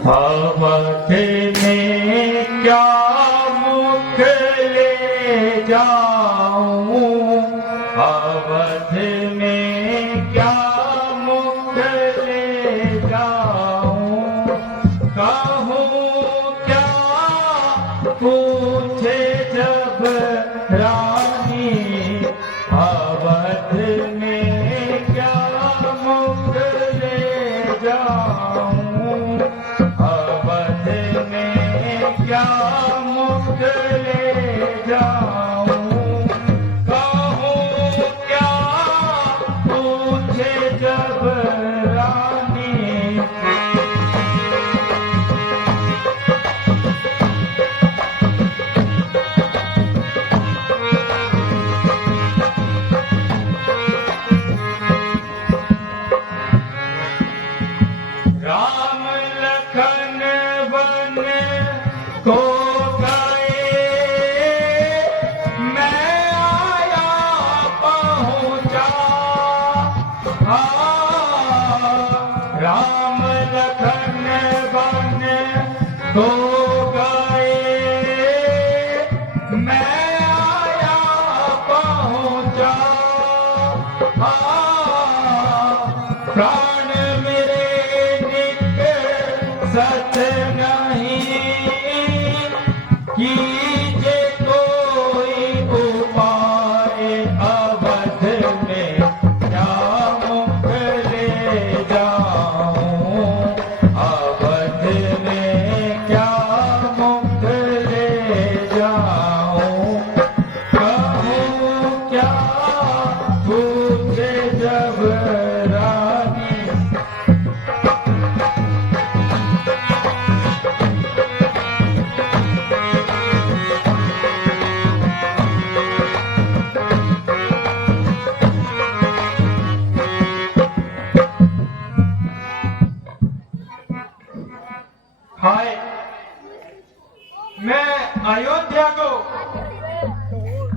अवध में क्या मुख ले जाऊं, अवध में क्या मुख ले जाऊं, कहूँ क्या पूछे जब रानी, अवध में क्या मुख ले जाऊं, अवध में क्या मुख ले जाऊं, कहूँ क्या पूछे जब रानी। राम लखन वन को गए, मैं आया पहुंचा, राम लखन वन को गए, मैं आया पहुंचा, प्राण मेरे सच नहीं, कीजे कोई उपाय, अवध में क्या मुख ले जाऊं, अवध में क्या मुख ले जाऊं, कहूँ क्या पूछे जब रानी। हाय, मैं अयोध्या को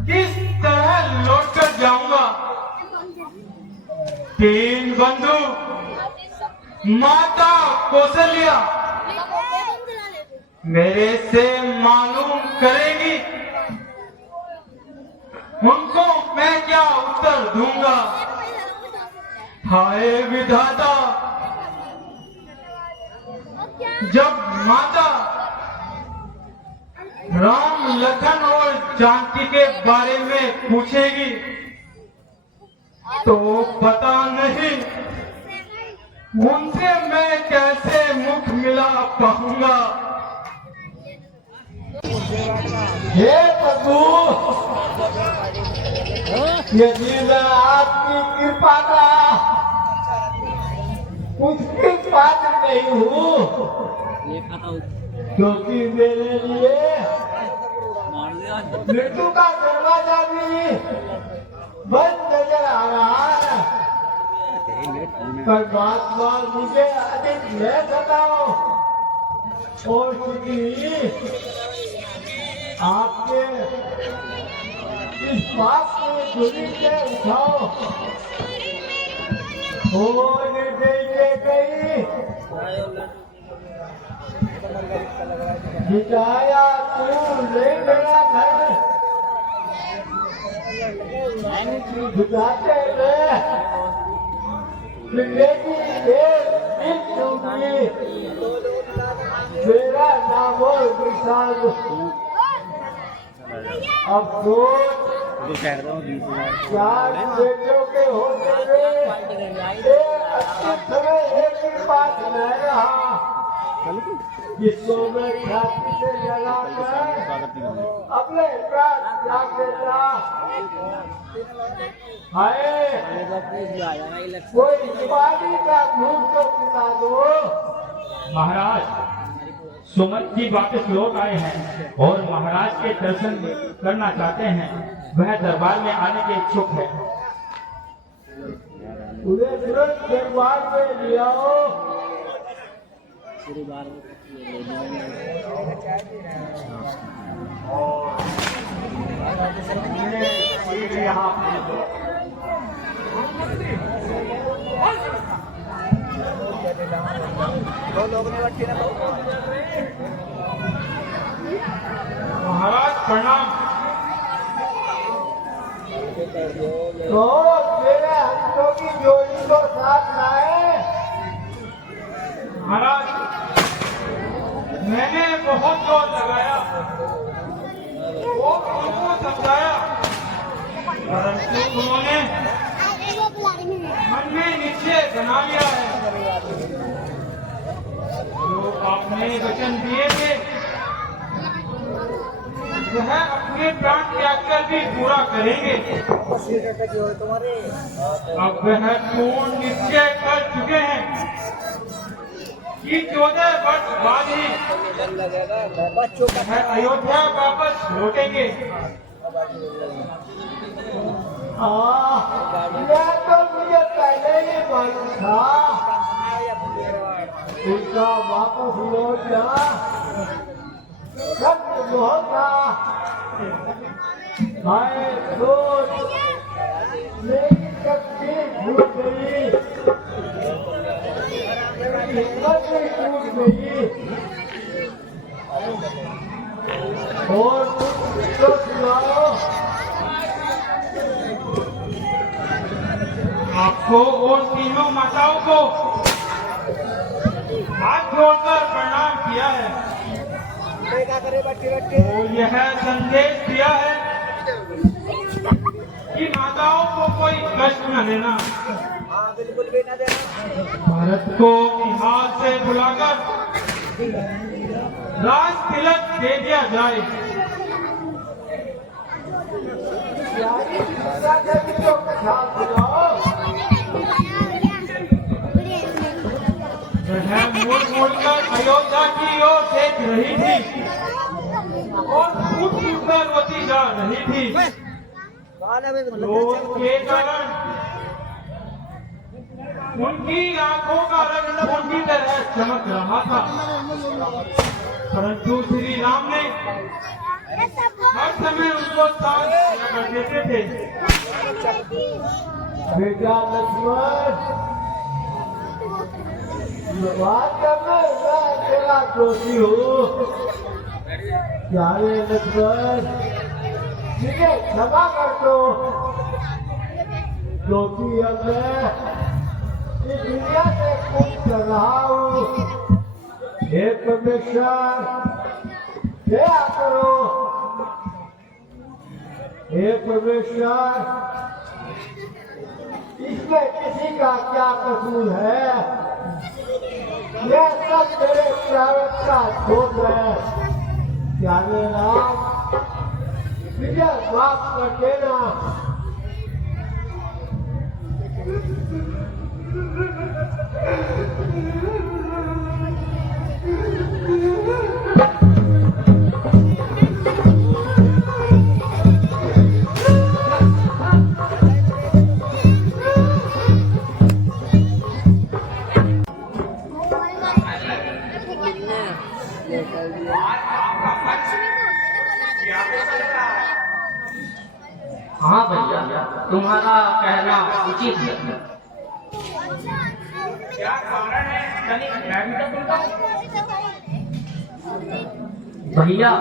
किस तरह लौट कर जाऊंगा। तीन बंधु, माता कौशल्या मेरे से मालूम करेगी, उनको मैं क्या उत्तर दूंगा। हाय विधाता, जब माता राम लखन और जानकी के बारे में पूछेगी तो पता नहीं उनसे मैं कैसे मुख मिला पाऊंगा। हे प्रभु, यदि मैं आपकी कृपा का उसके पात्र नहीं हूँ, क्योंकि मेरे लिए मृत्यु का दरवाजा भी बंद नजर आ रहा है। परमात्मा मुझे अधिक न सताओ और श्री आपके इस बात को दूरी से उठाओ। और गई जिताया तू ले मेरा घर, जिताते रहे जिंदगी मेरा नाम हो विशाल। अफसोस चार बेटियों के होते हुए एक ही बात न रहा, जिसको मैं छाती से लगाकर अपने प्राण त्याग देता। हाय, कोई पानी का घूट तो पिला दो। महाराज, सुमंत जी वापस लौट आए हैं और महाराज के दर्शन करना चाहते हैं। वह दरबार में आने के इच्छुक है। उन्हें तुरंत दरबार में ले आओ। यहाँ महाराज प्रणाम। तो मेरे हाथों की जोड़ी को साथ लाए। महाराज मैंने बहुत जोर लगाया, वो उनको समझाया, परंतु उन्होंने मन में निश्चय बना लिया है। जो आपने वचन दिए थे वह अपने प्राण त्याग कर भी पूरा करेंगे। अब वह पूर्ण निश्चय कर चुके हैं कि 14 वर्ष बाद ही वह अयोध्या वापस लौटेंगे। यह तो मुझे पहले ही मालूम था। उनका वापस लौटना सत्य बहुत था। हाय सोच मेरी शक्ति भूल गई, हिम्मत भी टूट गई। और तो सुनाओ। आपको और तीनों माताओं को हाथ जोड़कर प्रणाम किया है। तो यह संदेश दिया है कि माताओं को कोई कष्ट न देना, भारत को बिहार से बुलाकर राज तिलक दे दिया जाए। वह मुड़ मुड़कर अयोध्या की ओर देख रही थी और फूट फूटकर रोती जा रही थी। क्रोध के कारण उनकी आंखों का रंग उनकी तरह चमक रहा था, परंतु श्री राम ने हर समय उनको शांत कर देते थे। बेटा लक्ष्मण, बात करना मैं तेरा दोषी हूँ। प्यारे लक्ष्मण, मुझे क्षमा कर दो, क्योंकि अब मैं इस दुनिया से कूच कर रहा हूँ। हे परमेश्वर, दया करो। हे परमेश्वर, इसमें किसी का क्या कसूर है? यह सब तेरे प्रारब्ध का दोष है। प्यारे राम, मुझे माफ कर देना। हाँ भैया, तुम्हारा कहना उचित है। क्या कारण है? तनिक मैं भी तो सुनता हूँ। भैया,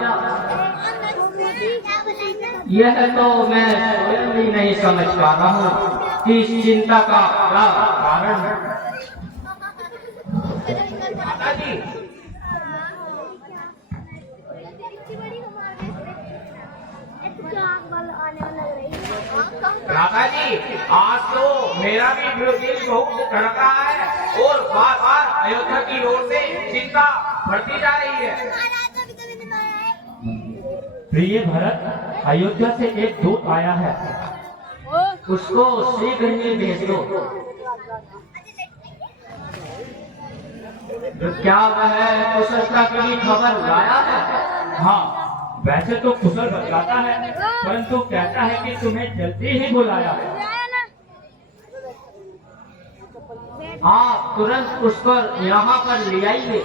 यह तो मैं स्वयं भी नहीं समझ पा रहा हूँ कि इस चिंता का क्या कारण है। माताजी, माताजी, आज तो मेरा भी दिल बहुत धड़क रहा है और बार बार अयोध्या की ओर से चिंता बढ़ती जा रही है। प्रिय भरत, अयोध्या से एक दूत आया है, उसको शीघ्र ही भेज दो। क्या वह कुशलता की खबर लाया है? हाँ, वैसे तो कुशल बतलाता है, परंतु कहता है कि तुम्हें जल्दी ही बुलाया है। आप तुरंत उसको यहाँ पर ले आइए।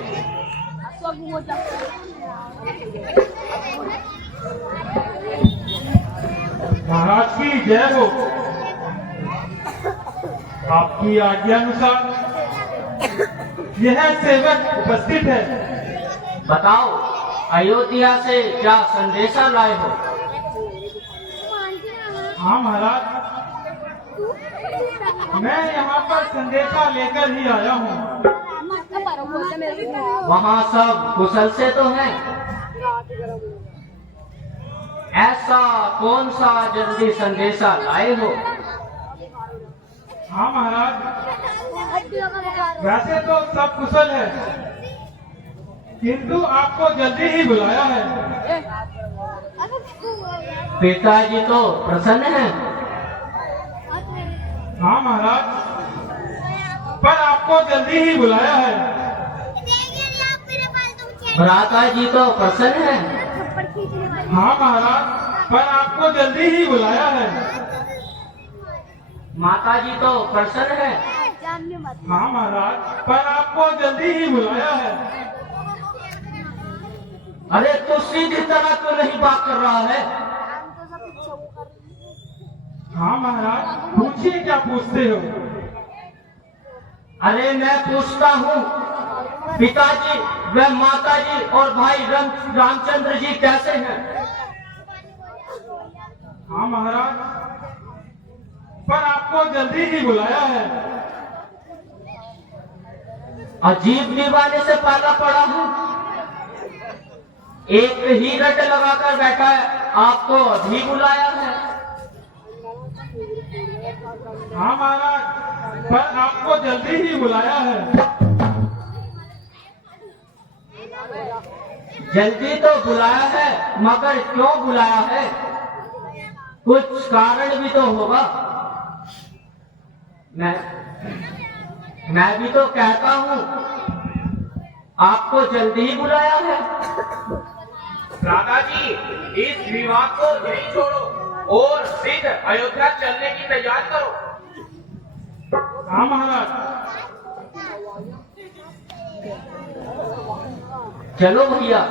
महाराज की जय हो। आपकी आज्ञा अनुसार यह सेवक उपस्थित है। बताओ, अयोध्या से क्या संदेशा लाए हो? हाँ महाराज, मैं यहाँ पर संदेशा लेकर ही आया हूँ। वहाँ सब कुशल से तो हैं? ऐसा कौन सा जल्दी संदेशा लाए हो? हाँ महाराज, वैसे तो सब कुशल है, किंतु आपको जल्दी ही बुलाया है। पिताजी तो प्रसन्न हैं? हाँ महाराज, पर आपको जल्दी ही बुलाया है। भ्राता जी तो प्रसन्न हैं? हाँ महाराज, पर आपको जल्दी ही बुलाया है। माता जी तो प्रसन्न है? हाँ महाराज, पर आपको जल्दी ही बुलाया है। अरे तू सीधी तरह क्यों नहीं बात कर रहा है? हाँ महाराज, पूछिए क्या पूछते हो। अरे मैं पूछता हूँ, पिताजी व माताजी और भाई रामचंद्र जी कैसे हैं? हाँ महाराज, पर आपको जल्दी ही बुलाया है। अजीब दीवाने से पाला पड़ा हूँ, एक ही रट लगाकर बैठा है, आपको अभी बुलाया है। हाँ महाराज, पर आपको जल्दी ही बुलाया है। जल्दी तो बुलाया है, मगर क्यों बुलाया है? कुछ कारण भी तो होगा। मैं भी तो कहता हूँ, आपको जल्दी ही बुलाया है। दादाजी, इस विवाद को यहीं छोड़ो और सीधे अयोध्या चलने की तैयारी करो। हाँ महाराज, चलो भैया।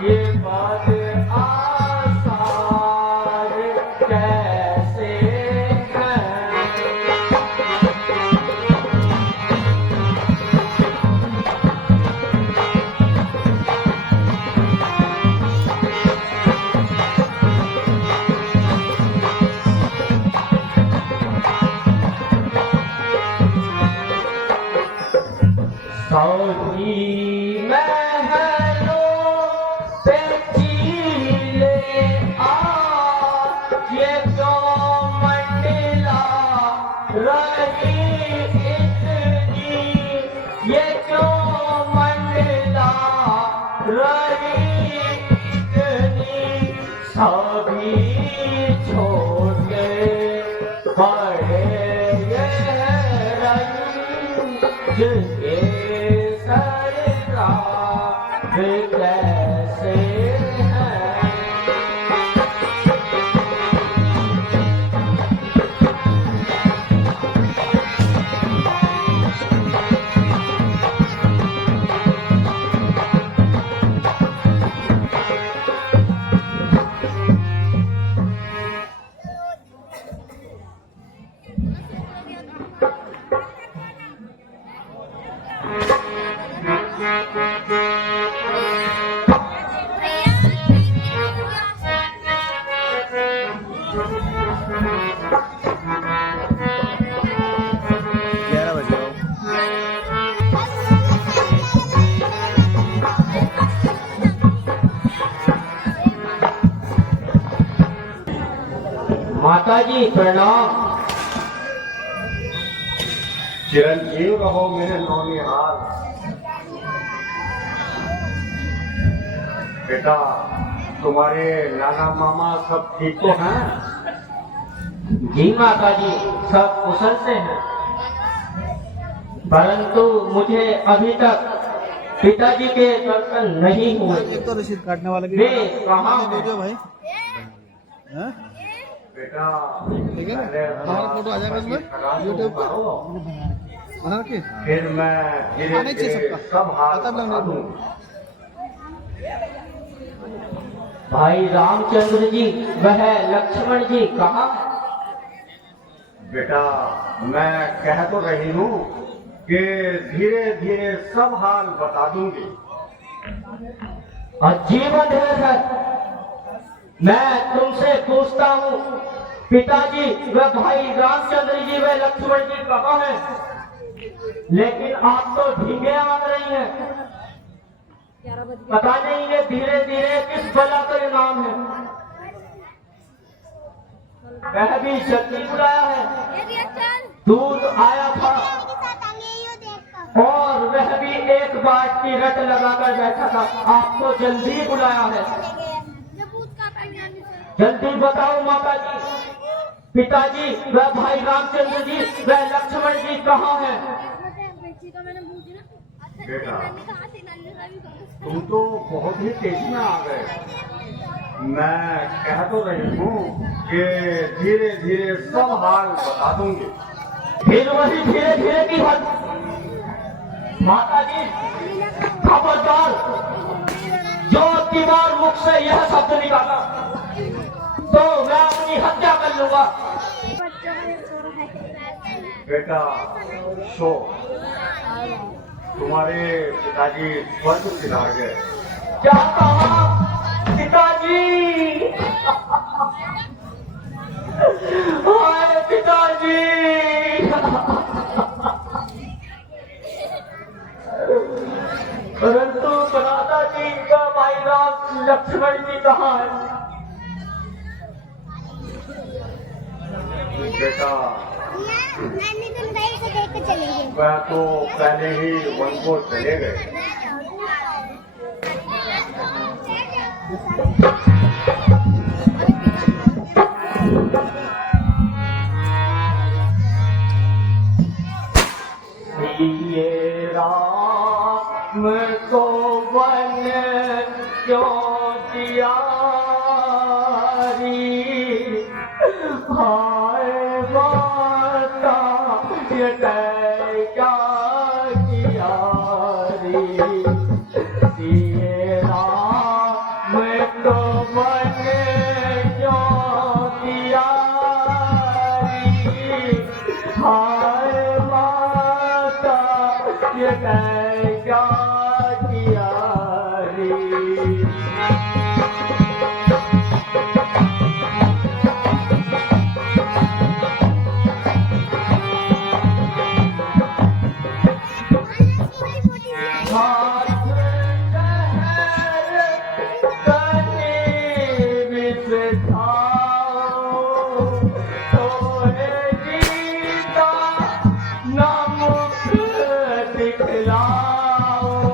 ये बात आसार कैसे केसरिया वे कैसे हैं। माता जी प्रणाम। चिरंजीव रहो मेरे नौनिहाल। बेटा, तुम्हारे नाना मामा सब ठीक तो हैं? जी माता जी सब कुशल से हैं, परंतु मुझे अभी तक पिताजी के दर्शन नहीं हुए। एक तो रसीद काटने वाले वे कहाँ दे दो हैं? भाई। हैं? बेटा, ठीक है ना? पहले हमारा फोटो आ जाएगा इसमें खराब यूट्यूब पर करो, बना के फिर मैं धीरे आने चाहिए धीरे सबका। सब हाल आता भी लगने बता दो। दूंगा। भाई रामचंद्र जी वह लक्ष्मण जी कहाँ हैं? बेटा, मैं कह तो रही हूँ कि धीरे धीरे सब हाल बता दूंगी। और जीवन है, मैं तुमसे पूछता हूँ पिताजी व भाई रामचंद्र जी व लक्ष्मण जी कहाँ हैं? लेकिन आप तो ढींगे आग रही हैं। पता नहीं ये धीरे धीरे किस बला का ये नाम है। वह भी जल्दी बुलाया है, दूध आया था और वह भी एक बाट की रट लगाकर बैठा था। आपको जल्दी बुलाया है, जल्दी बताओ माता जी, पिताजी वह भाई रामचंद्र जी वह लक्ष्मण जी कहाँ हैं? बेटा, तुम तो बहुत ही तेजी में आ गए। मैं कह तो रही हूँ कि धीरे धीरे सब हाल बता दूंगी। फिर वही धीरे धीरे की हद। माता जी खबरदार, जो दीवार मुख से यह शब्द निकाला तो मैं अपनी हत्या कर लूंगा। बेटा, सो तुम्हारे पिताजी स्वर्ग सिधार गए। क्या कहा पिताजी? हाय पिताजी। परंतु भ्राता जी का भाई राम लक्ष्मण जी कहाँ है? बेटा, नानी तुम गए से देख कर चले गए। वह तो पहले ही वन को चले गए। ये राम को वन क्यों दिया री? हाय माता ये तय क्या किया री? ये राम को वन क्यों दिया री? हाय माता ये तय क्या किया री? दिखलाओ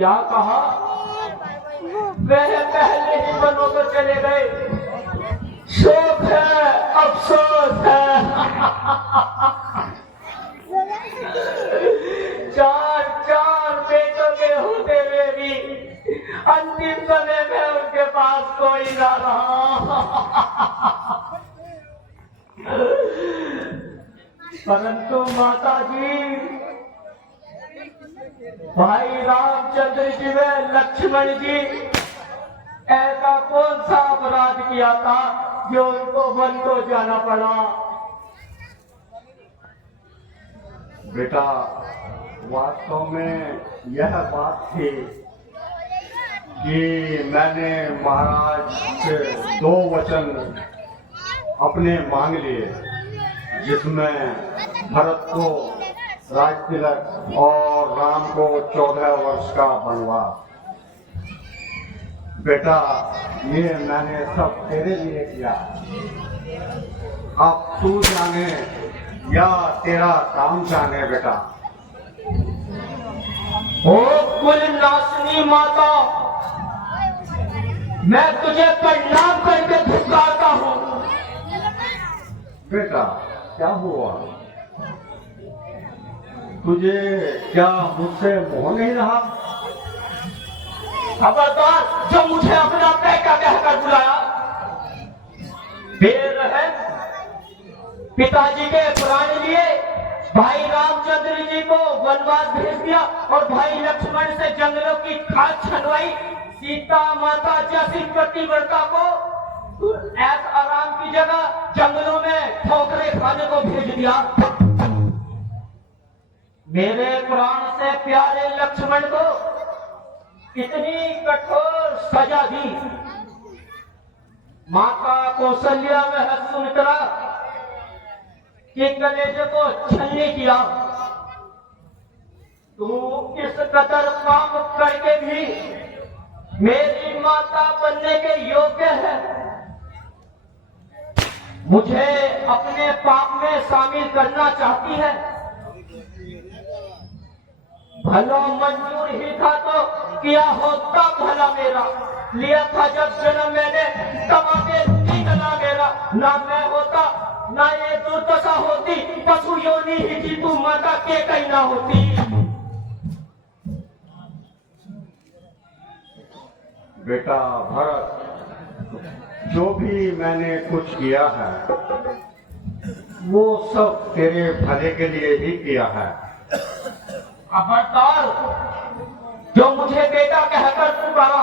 क्या कहा? वह पहले ही बनों को चले गए। शोक है, अफसोस है। चार बेटों के होते हुए भी अंतिम समय में उनके पास कोई ना रहा। परंतु माता जी, भाई रामचंद्र जी व लक्ष्मण जी ऐसा कौन सा अपराध किया था जो उनको वन को जाना पड़ा? बेटा, वास्तव में यह बात थी कि मैंने महाराज से 2 वचन अपने मांग लिए, जिसमें भरत को राज तिलक और राम को 14 वर्ष का वनवास। बेटा, ये मैंने सब तेरे लिए किया। अब तू जाने या तेरा काम जाने बेटा। ओ कुल नाशनी माता, मैं तुझे प्रणाम करके धिक्कारता हूँ। बेटा, क्या हुआ? तुझे क्या मुझसे मोह नहीं रहा? खबरदार, जो मुझे अपना बेटा कहकर बुलाया। देर है, पिताजी के प्राण लिए भाई रामचंद्र जी को वनवास भेज दिया और भाई लक्ष्मण से जंगलों की खाद छनवाई। सीता माता जैसी पतिव्रता को ऐस आराम की जगह जंगलों में ठोकरे खाने को भेज दिया। मेरे प्राण से प्यारे लक्ष्मण को इतनी कठोर सजा दी। माता कौशल्या व सुमित्रा के कलेजे को छलनी किया। तू इस कदर पाप करके भी मेरी माता बनने के योग्य है। मुझे अपने पाप में शामिल करना चाहती है। भला मंजूर ही था तो किया होता भला मेरा। लिया था जब जन्म मैंने तब आके निकला मेरा। ना मैं होता ना ये दुर्दशा होती, पशु योनि ही थी तू माता के कहीं ना होती। बेटा भरत, जो भी मैंने कुछ किया है वो सब तेरे भले के लिए ही किया है। खबरदार, जो मुझे बेटा कहकर पुकारा,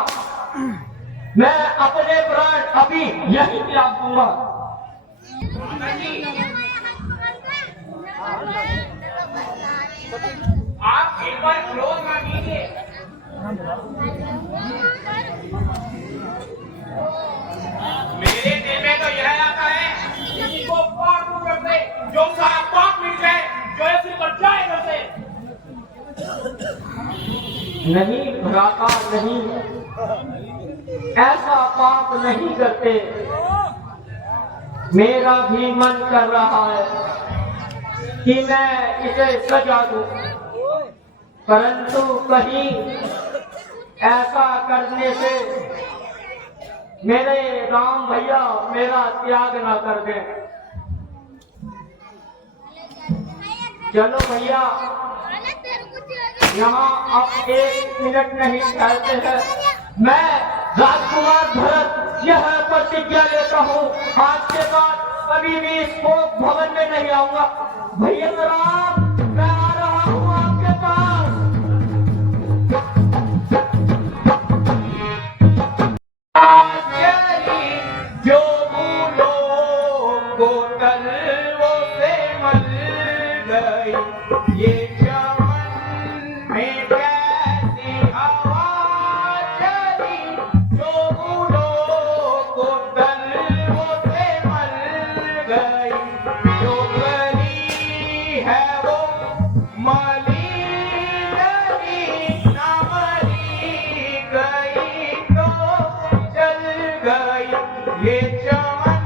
मैं अपने प्राण अभी यही त्याग दूंगा। आप एक बार क्रोध ना कीजिए। मेरे दिल में तो यह आता है कि इनको पाप कर दे, जो सारा पाप मिट जाए, जो ऐसी बच जाए घर से। नहीं भ्राता, नहीं, ऐसा पाप नहीं करते। मेरा भी मन कर रहा है कि मैं इसे सजा दूं, परंतु कहीं ऐसा करने से मेरे राम भैया मेरा त्याग ना कर दें। चलो भैया, यहाँ अब 1 मिनट नहीं ठहरते हैं। मैं राजकुमार भरत यह प्रतिज्ञा लेता हूँ, आज के बाद कभी भी इस भोग भवन में नहीं आऊंगा। भैया राम, मैं आ रहा हूँ आपके पास। जो भूलो को तलवों से मल गई, ये चमन में कैसी हवा चली। जो भूलो को तलवों से मल गई, जो गली है वो मली गई, ना मरी गई तो जल गई ये चमन।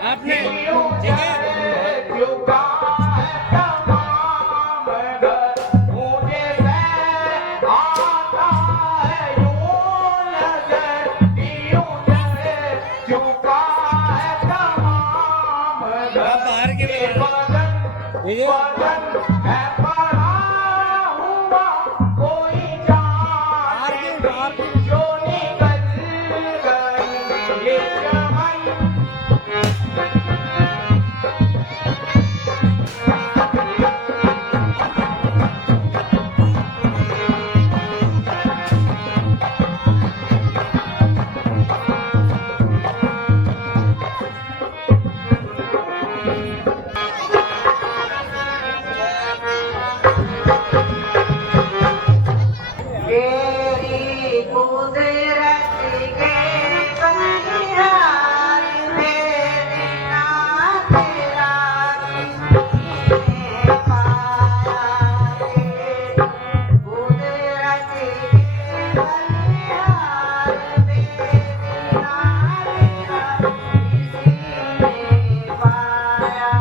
आपने यूं जय चुका है तमाम घर, मुझे से आता है यूं नजर, यूं जय चुका है तमाम घर। बाहर के बदन है पड़ा हुआ, कोई जाने जो निकल गई ये चमन। तेरी कुदरत के बनिहार मेरे ना तेरा किसने पाया, तेरी कुदरत के बनिहार मेरे ना तेरा किसने पाया।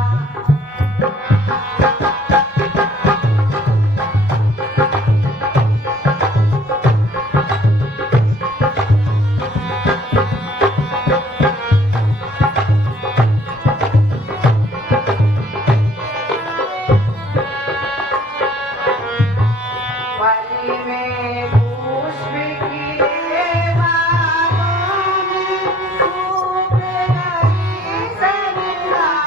पली में पुष्प खिले बागों में, सूख गई सरितारी।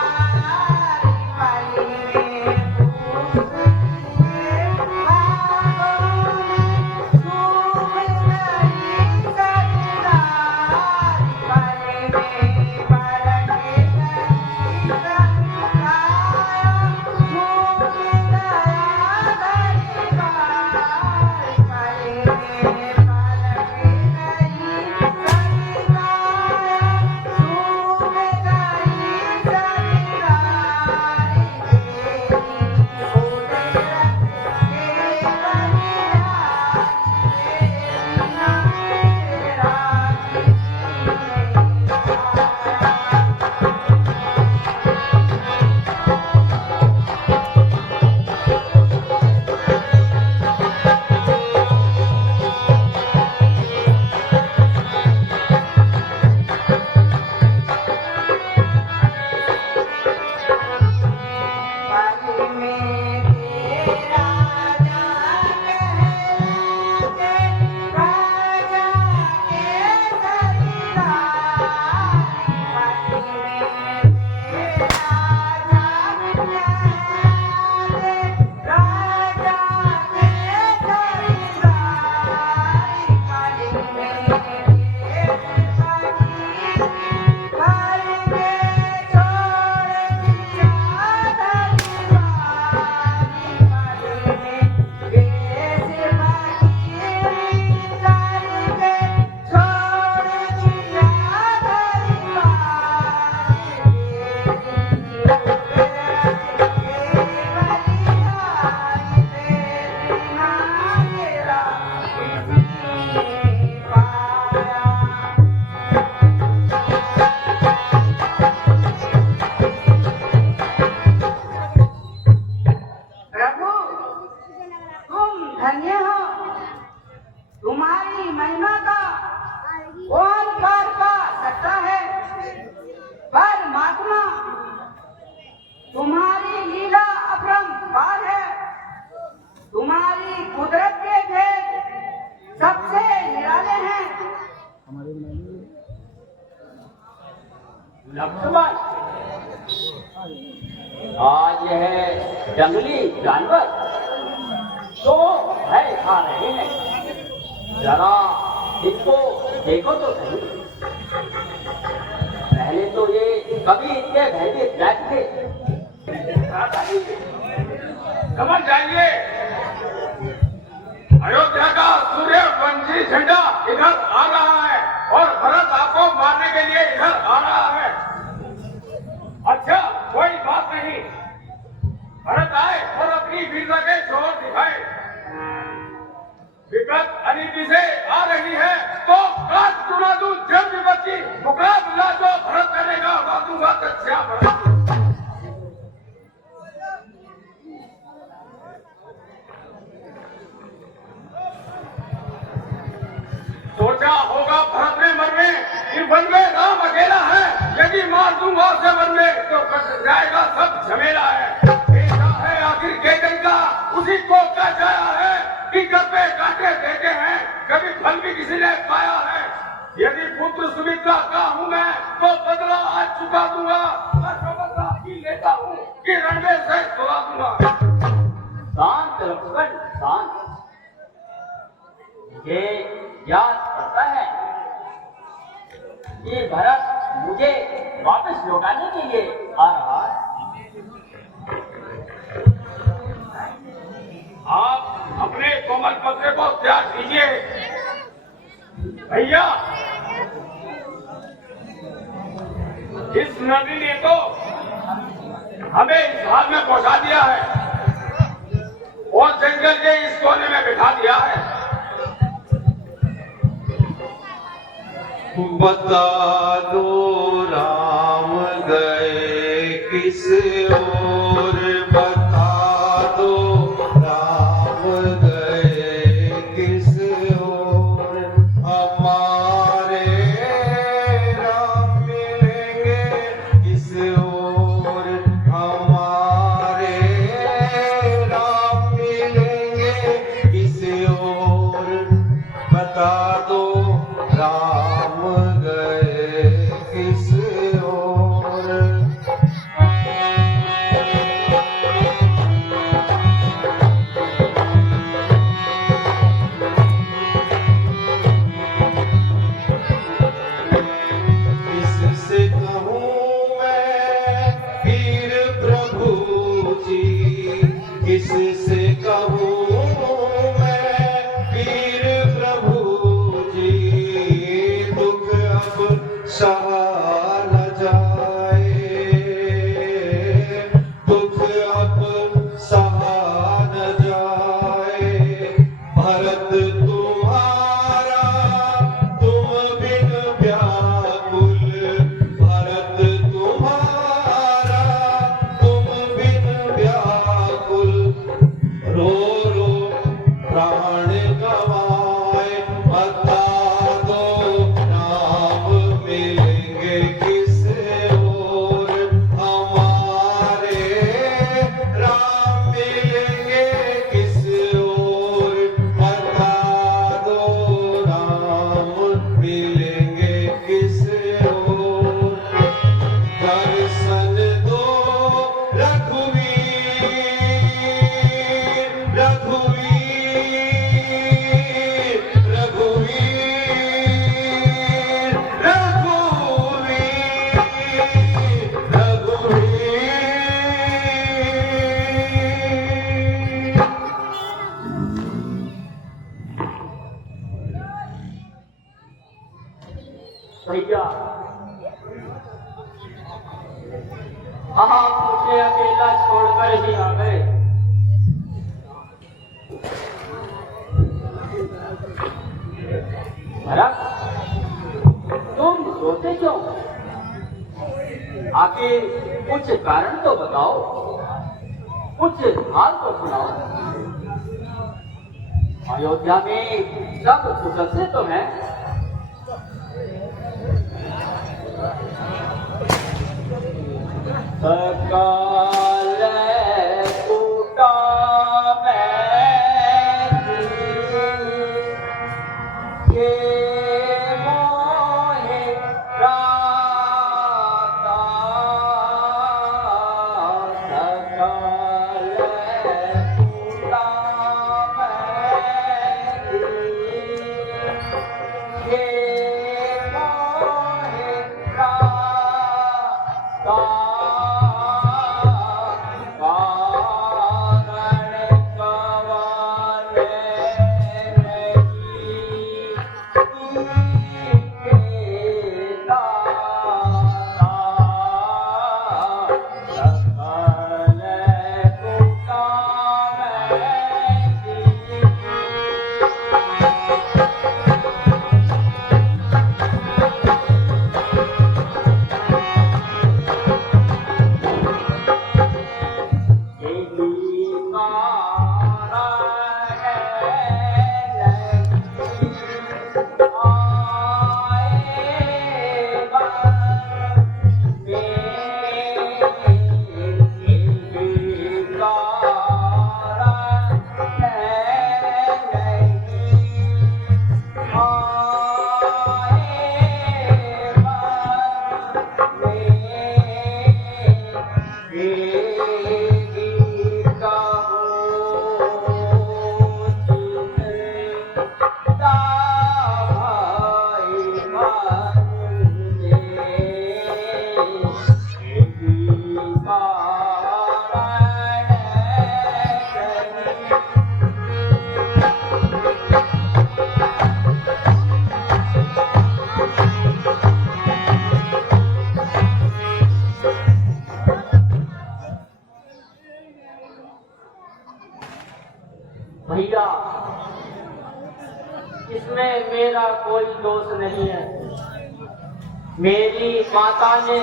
पली में पुष्प खिले बागों में, सूख गई सरितारी। पली में पलक गई सरिताया, भूल गया दरबार। पली में पलक गई सरिताया, भूल गई सरितारी। तेरी कुदरत के बनिहार मेरे ना तेरा किसने पाया। पली में तेरा जान कहलाते, राजा के सरदारी। पली में तेरा जान कहलाते, राजा के सरदारी। पली में तेरे फकीर घर के छोड़ दिया दरबारी। पली में देश फकीरी करके छोड़ दिया दरबारी। तेरी कुदरत के बनिहार मेरे ना तेरा किसने पाया। प्रभु तुम धन्य हो, तुम्हारी महिमा का कौन पार पा सकता है। परमात्मा तुम्हारी लीला अपरंपार है, तुम्हारी कुदरत के भेद सबसे निराले हैं। लक्ष्मण, आज यह जंगली जानवर तो भय खा रहे हैं, जरा इसको देखो तो सही। पहले तो ये कभी इतने भयभीत न थे। समझ जाइए, अयोध्या का सूर्यवंशी झंडा इधर आ रहा है और भरत आपको मारने के लिए इधर आ रहा है। अच्छा, कोई बात नहीं, भरत आए और अपनी वीरता के जोर दिखाए। विपत अनिति से आ रही है तो काट चुना दूं जब विपत्ति, मुकाबला जो भरत करेगा बाजूगा तक से। क्या भरत? सोचा होगा भरत ने मन में कि वन में राम अकेला है, यदि मार दूंगा उसे वन में तो कट जाएगा सब झमेला है। बेटा है आखिर केकई का, उसी को क्या जाया है कि घर पे कांटे देते हैं, कभी फल भी किसी ने पाया है। यदि पुत्र सुमित्रा का हूँ मैं तो बदला आज चुका दूंगा, मैं बदला ही लेता हूँ कि रण में से सुला दूंगा। शांत लक्ष्मण शांत। मुझे याद पड़ता है कि भरत मुझे वापस लौटाने के लिए आ रहा है। आप अपने कोमल पत्र को त्याग दीजिए भैया। इस नदी ने तो हमें इस हाल में पहुंचा दिया है और जंगल के इस कोने में बिठा दिया है। बता दो राम गए किस ओर, बता दो राम गए किस ओर, हमारे राम मिलेंगे किस ओर, हमारे राम मिलेंगे किस ओर, बता दो राम गए किस ओर। किससे कहूँ मैं वीर प्रभु जी, किससे कहूँ मैं वीर प्रभु जी, दुख अब सहा न जाए, दुख अब सहा न जाए, भरत तुम्हारा तुम बिन व्याकुल, भरत तुम्हारा तुम बिन व्याकुल, रो रो प्राण गवाए, बता दो राम मिलेंगे किस ओर, हमारे राम मिलेंगे किस ओर, बता दो राम मिलेंगे किस ओर, दर्शन दो रघुवीर, रघुवीर, रघुवीर, रघुवीर, रघुवीर। भैया आप मुझे अकेला छोड़कर ही आ गए। भरत तुम सोते क्यों? आखिर कुछ कारण तो बताओ, कुछ हाल तो सुनाओ। अयोध्या में सब कुशल से तो है। सकाल टूटा के मोहे राता, सकाल टूटा के मोहे राता, भैया, इसमें मेरा कोई दोष नहीं है। मेरी माता ने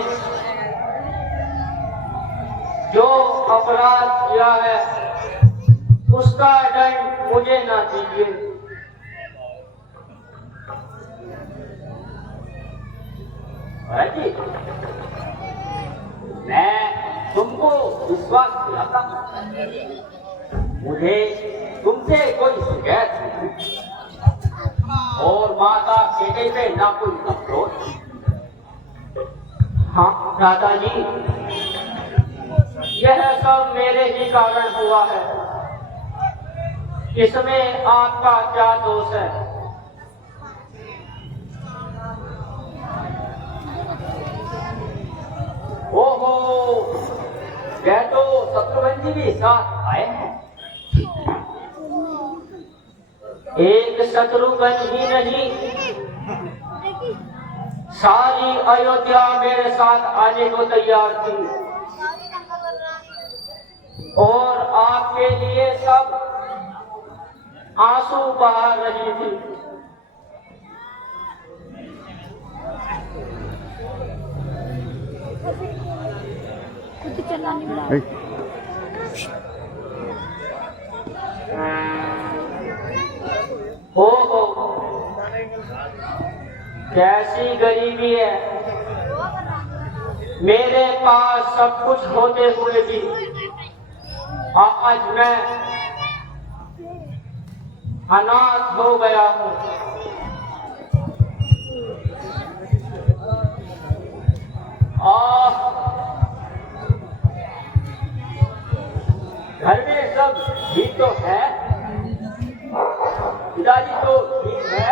जो अपराध किया है उसका दंड मुझे ना दीजिए। जी, मैं तुमको विश्वास दिलाता हूं, मुझे तुमसे कोई शिकायत नहीं और माता बेटे पे ना कोई अफसोस। हाँ दादाजी, यह सब मेरे ही कारण हुआ है, इसमें आपका क्या दोष है? ओहो, यह तो शत्रुघ्न जी भी साथ आए हैं। एक शत्रुघ्न ही नहीं, सारी अयोध्या मेरे साथ आने को तैयार थी और आपके लिए सब आंसू बहा रही थी। ओहो, कैसी गरीबी है, मेरे पास सब कुछ होते हुए भी आज मैं अनाथ हो गया हूँ। घर में सब ठीक तो है, पिताजी तो ठीक है,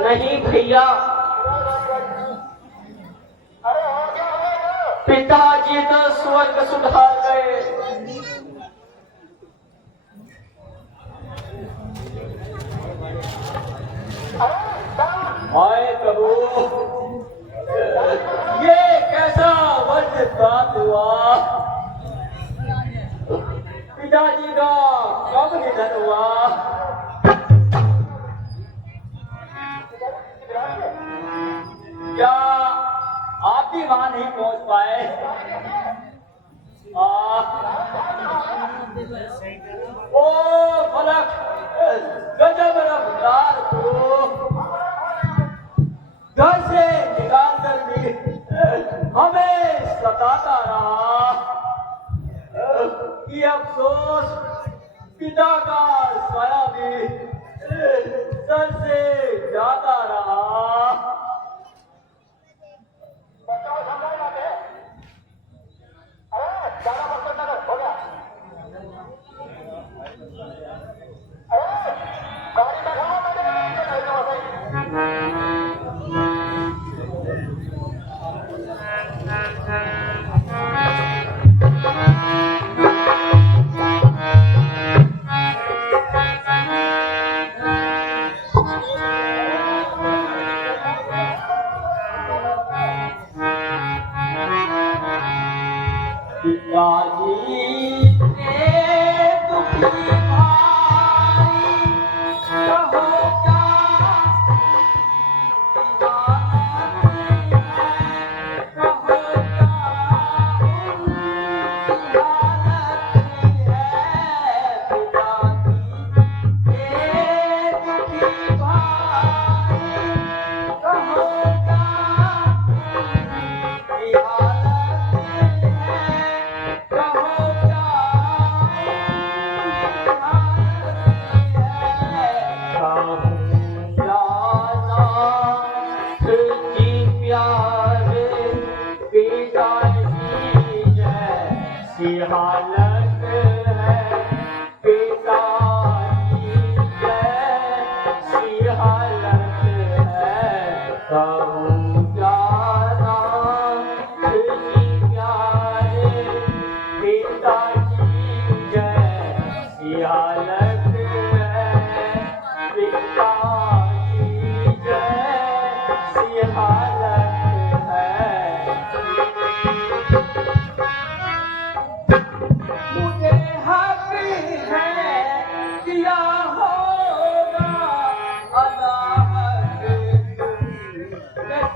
नहीं भैया, पिताजी तो स्वर्ग सुधार गए। हाय प्रभु, ये कैसा वज्रपात हुआ? पिताजी का कब निधन हुआ? क्या आप भी वहां नहीं पहुंच पाए? ओ फलक, गजब रफ्तार को घर से निकाल कर भी हमें सताता रहा। ये अफसोस, पिता का साया भी सर से जाता रहा।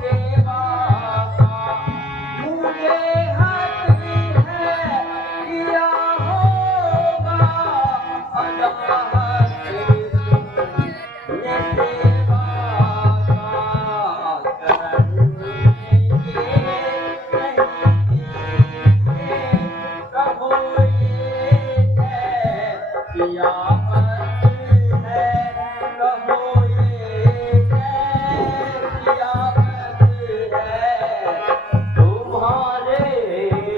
सेवा का मुझे हक है किया होगा अदब हक ये सेवा का करने के नहीं प्रभु ये है कियामत है प्रभु ये है कियामत है तुम्हारे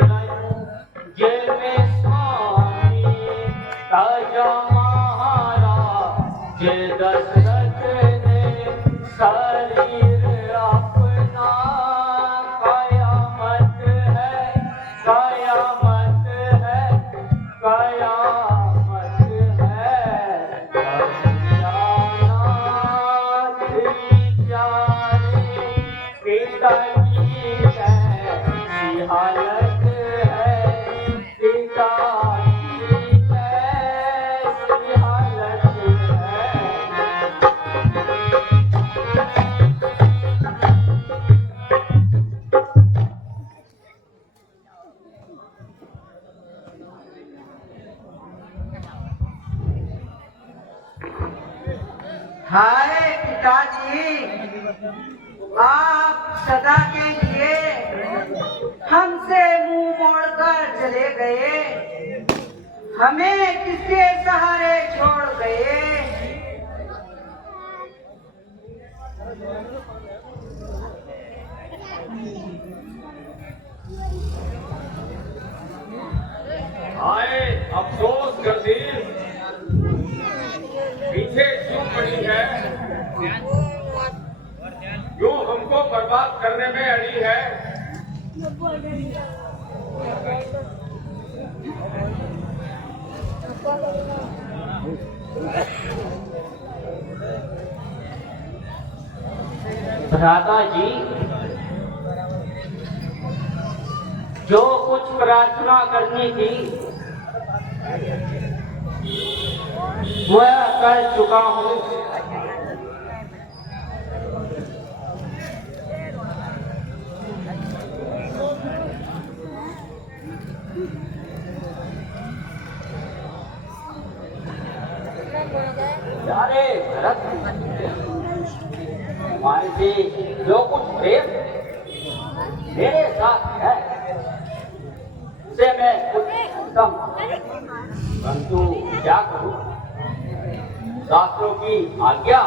रंजे में स्वामी राजा महाराज दशरथ ने शरीर अपना कयामत है कयामत है कयामत है कल्याणाथ विचारे पिताजी है हालत है पिताजी कैसी हालत है हाय पिताजी, आप सदा के लिए हमसे मुंह मोड़कर चले गए, हमें किसके सहारे छोड़ गए। आए अफसोस गर्दीर पीछे क्यों पड़ी है, क्यों हमको बर्बाद करने में अड़ी है। भ्राता जी, जो कुछ प्रार्थना करनी थी वह कर चुका हूँ। अरे भरत, हमारे से जो कुछ प्रेम मेरे साथ है उसे मैं कुछ कम, परंतु क्या करूं, शास्त्रों की आज्ञा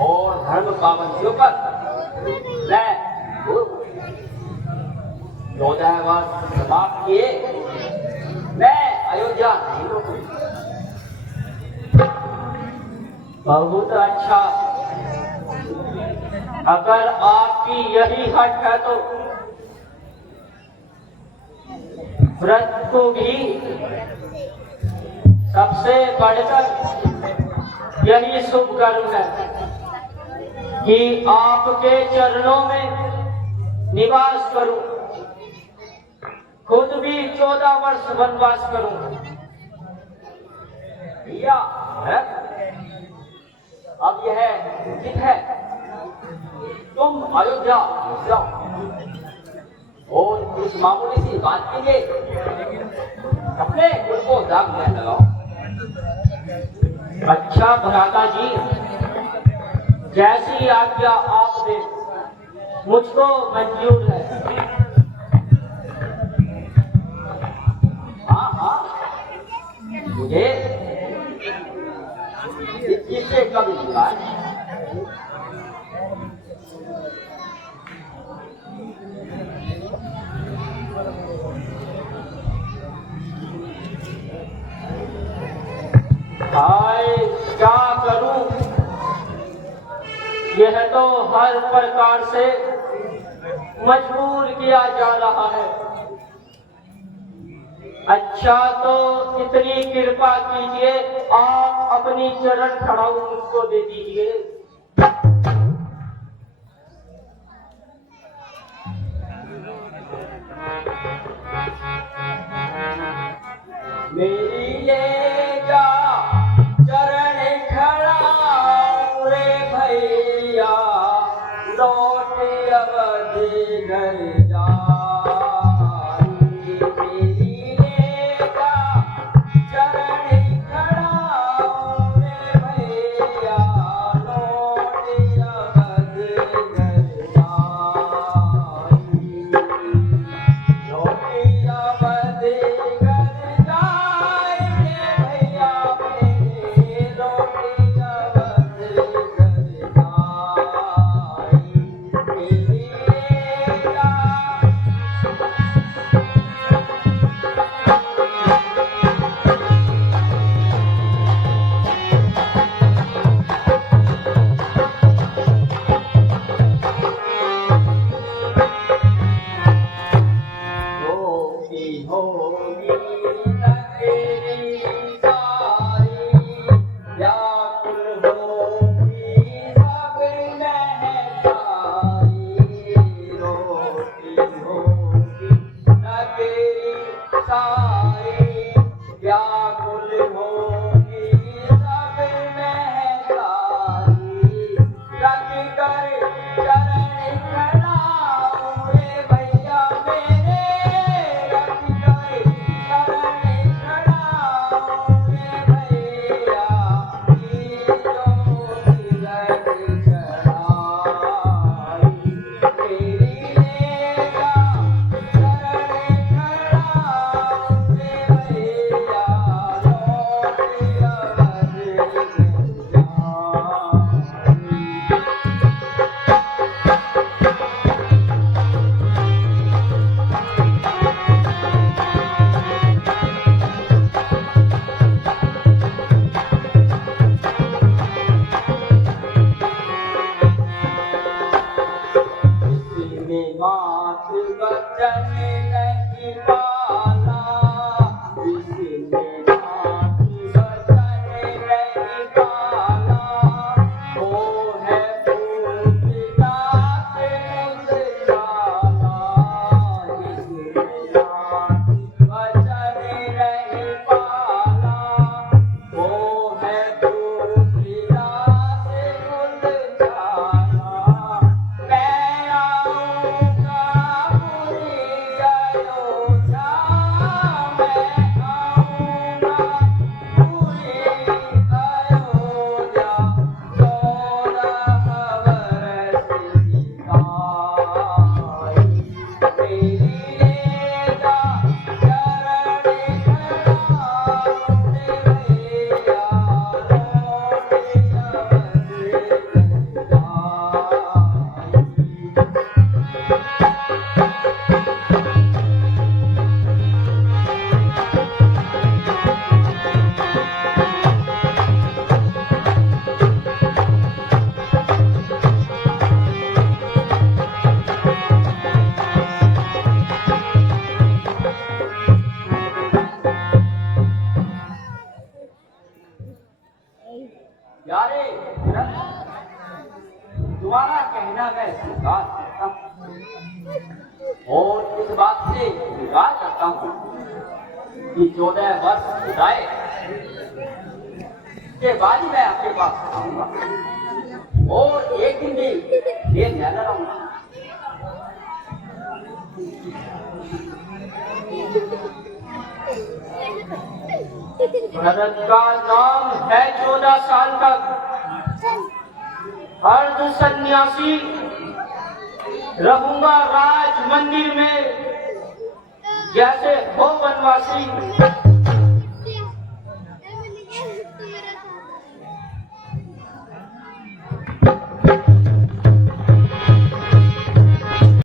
और धर्म पाबंदियों पर मैं 14 वर्ष समाप्त किए मैं अयोध्या नहीं लौटूं। बहुत अच्छा, अगर आपकी यही हट है तो व्रत को भी सबसे बढ़कर यही शुभ कर्म है कि आपके चरणों में निवास करूं, खुद भी 14 वर्ष वनवास करूं। भैया भरत, अब यह उचित है तुम अयोध्या जाओ और कुछ मामूली सी बात के लिए अपने कुल को दाग में लगाओ। अच्छा भ्राता जी, जैसी आज्ञा आप दे मुझको मंजूर है। हाँ हाँ, मुझे इस चीज से कभी शिकायत नहीं। हाय, क्या करूं, यह तो हर प्रकार से मजबूर किया जा रहा है। अच्छा तो इतनी कृपा कीजिए, आप अपनी चरण खड़ाऊ मुझको दे दीजिए। मेरी ले जा चरण खड़ाऊ रे भैया, लो लौट अवधि घर जाई, तेरी लेगा चरण खड़ा रे भैया, लौट अवधि घर जाई, लौट अवधि घर जाई रे भैया मेरे, लौट अवधि घर जाई, तेरी लेगा होगी होगी तेरी सारी, व्याकुल होगी सब महतारी, रोती होगी तेरी सारी, व्याकुल होगी सब महतारी, रख कर चरण खड़ाऊं रे भैया मेरे, रख कर चरण खड़ाऊं रे भैया, की जो तिलक चढ़ाई, तेरी लेगा चरण खड़ाऊं रे भैया, लौट अवधि घर जाई। इसमें मात वचन नहीं पाला, इसमें मात वचन नहीं पाला, वो है पूछताछ मुझजाला, इसमें मात वचन नहीं पाला, वो है पूछताछ मुझजाला, मैं आऊंगा पूरी अयोध्या, मैं आऊंगा पूरी अयोध्या, 14 वर्ष बिताई, तेरी लेगा चरण खड़ाऊं रे भैया, लौट अवधि घर जाई। यारे तुम्हारा कहना मैं स्वीकार करता हूँ और इस बात से स्वीकार करता हूँ कि 14 वर्ष बिताए के बाद ही मैं आपके पास आऊंगा और एक दिन भी ये ध्यान रहूंगा। भरत का नाम है 14 साल तक अर्ध सन्यासी रहूंगा राज मंदिर में, जैसे हो वनवासी।